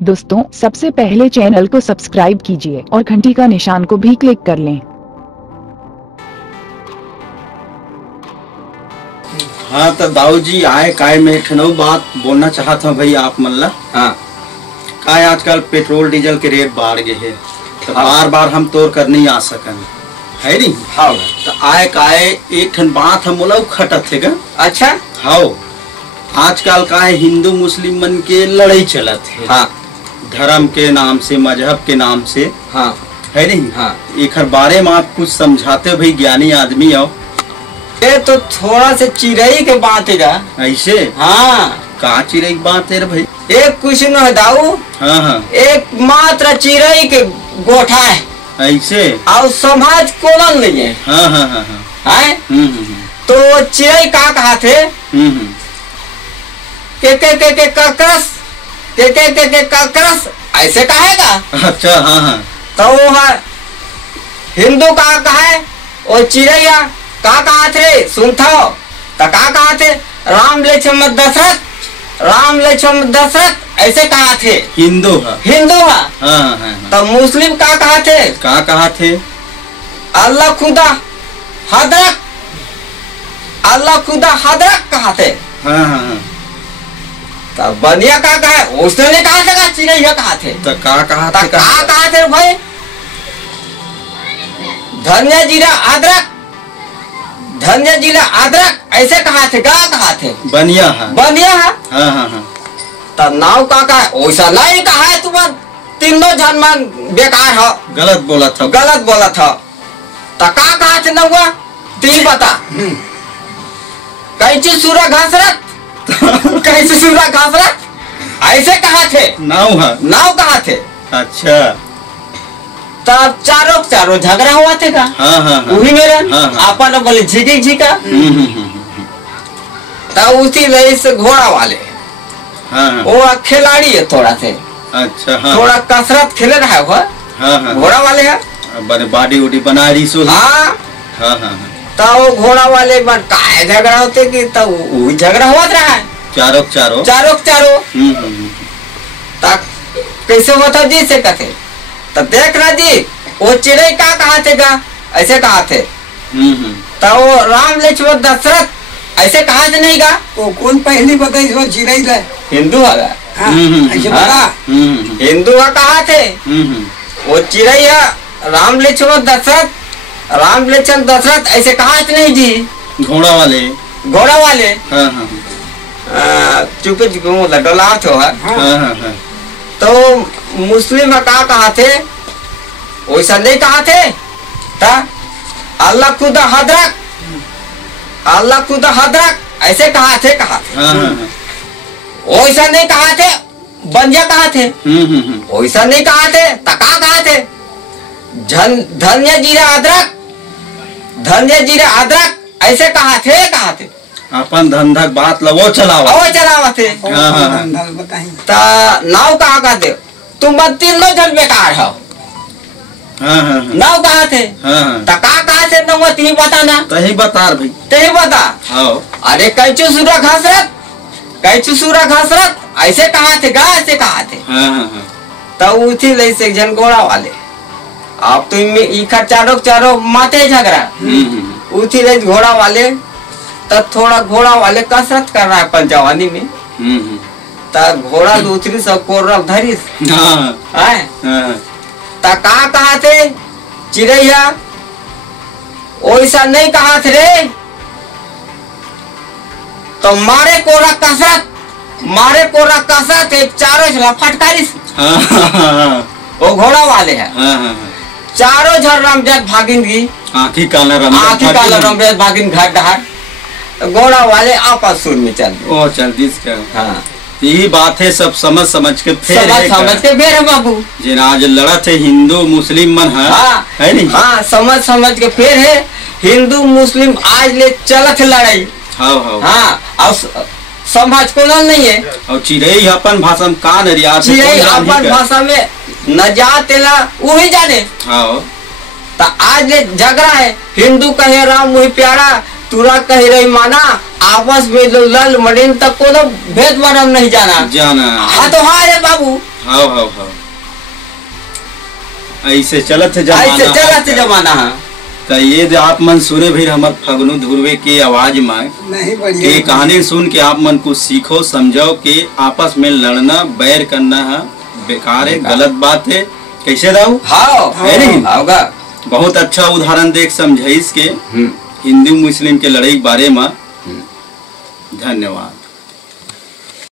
दोस्तों, सबसे पहले चैनल को सब्सक्राइब कीजिए और घंटी का निशान को भी क्लिक कर लें। हाँ तो दाऊ जी आए काय में एक ठो बात बोलना चाहता हूँ भाई आप मन ला। हाँ काय आजकल पेट्रोल डीजल के रेट बढ़ गए है तो बार बार हम तोड़ कर नहीं आ सकन है नी। हाँ तो आए काय एक ठन बात हम बोला खटत है। अच्छा हाँ आजकल का है हिंदू मुस्लिम मन के लड़ाई चलत है। हाँ धर्म के नाम से मजहब के नाम से। हाँ है नहीं। हाँ एक बारे में आप कुछ समझाते हो भाई ज्ञानी आदमी हो। ये तो थोड़ा से चिड़ई के बात है ऐसे। हाँ कहाँ चिड़ई की बात है भाई। एक कुछ न है दाऊ। हाँ हाँ एक मात्र चिड़ई के गोठा है ऐसे और समाज कोलन नहीं है। हाँ हाँ हाँ हाँ तो चिड़ई का कहा थे के ककरस के ककरस ऐसे कहेगा। अच्छा हाँ हाँ तो वो है हिंदू का है और चिड़ैया का कहा थे सुनता हो तो का कहा थे राम लक्ष्मण दशरथ ऐसे कहा थे। हिंदू हिंदू हाँ। तो मुस्लिम का कहा थे अल्लाह खुदा हदरक कहा थे। हाँ हाँ तो बनिया का कहा उसने कहा था चिड़ैया कहा थे तो कहा थे भाई धनिया जीरा अदरक ऐसे कहा थे। कहा थे बनिया हाँ। तब नाव का वैसा नहीं कहा है तुम तीनों जन मन बेकार हो गलत बोला था तो कहा थे ना हुआ तीन बता कैसे सूरा घासरत ऐसे कहा थे नाव कहा थे। अच्छा तब चारों झगड़ा हुआ थे का। हाँ वही मेरा आपन बोले झिका तब उसी रही से घोड़ा वाले। वो खिलाड़ी है थोड़ा से। अच्छा थोड़ा कसरत खेले रहा है वो घोड़ा वाले है बॉडी उडी बना रही सो। हाँ तब वो घोड़ा वाले का झगड़ा होते कि तब वही झगड़ा हुआ रहा है चारों तब कैसे होता जी से कथे तो देख रहा जी वो चिड़ै का कहा थे ऐसे कहा थे। तो वो राम लक्ष्मण दशरथ ऐसे कहा थे नहीं गा वो कौन पहली बताई चिड़ै हिंदू हिंदू कहा थे वो चिड़ै राम लक्ष्मण दशरथ ऐसे कहा थे नहीं जी घोड़ा वाले चुपे डला थे। तो मुस्लिम का कहा थे वैसा नहीं कहा थे अल्लाह खुदा हदरक ऐसे कहा थे वैसा नहीं कहा थे बंजा कहा थे वैसा नहीं कहा थे तका कहा थे धनिया जीरा अदरक ऐसे कहा थे अपन धंधा बात वो चलावा थे। नाव कहा थे तुम तीनों जन बेकार हो। नाव कहा थे कहा थे न ती बताना तही बता। अरे कैचू सूरा घासरत ऐसे कहा थे ऐसे कहा थे। तब उठी ले से जन घोड़ा वाले आप तो चारों माते झगड़ा उठी ले घोड़ा वाले तब थोड़ा घोड़ा वाले कसरत कर रहा है पंचवानी में तब घोड़ा दूसरी सब कोरल धरी कहा थे चिड़ैया वैसा नहीं कहा थे रे तो मारे कोरा कसरत एक चारों फटकारी वो घोड़ा वाले है चारों झर रामजत भागिन आखी काला रामजत भागिन घर डहार घोड़ा वाले आपस सुर में चल हाँ यही बात है सब समझ के फेर है बाबू जिन आज लड़त है हिंदू मुस्लिम मन है नहीं। हाँ समझ के फेर है हिंदू मुस्लिम आज ले चलत लड़ाई। हाँ और समाज को नहीं है और चिड़ै अपन भाषा में का नरिया अपन भाषा में न जाते ला वही जाने। तो आज ले झगड़ा है हिंदू कहे राम वही प्यारा तुरा कही रही माना आपस में लल मडिन तक को तो भेद मरम नहीं जाना। हाँ तो हाँ रे बाबू। हाँ ऐसे चलत है जमाना। तो ये आप मन सुने भी हमर फगनू धुरवे की आवाज में ये कहानी सुन के आप मन कुछ सीखो समझो कि आपस में लड़ना बैर करना है बेकार है, गलत बात है। कैसे दाऊ? हाँ बहुत अच्छा उदाहरण देख समझाइस के हिंदू मुस्लिम के लड़ाई के बारे में। धन्यवाद।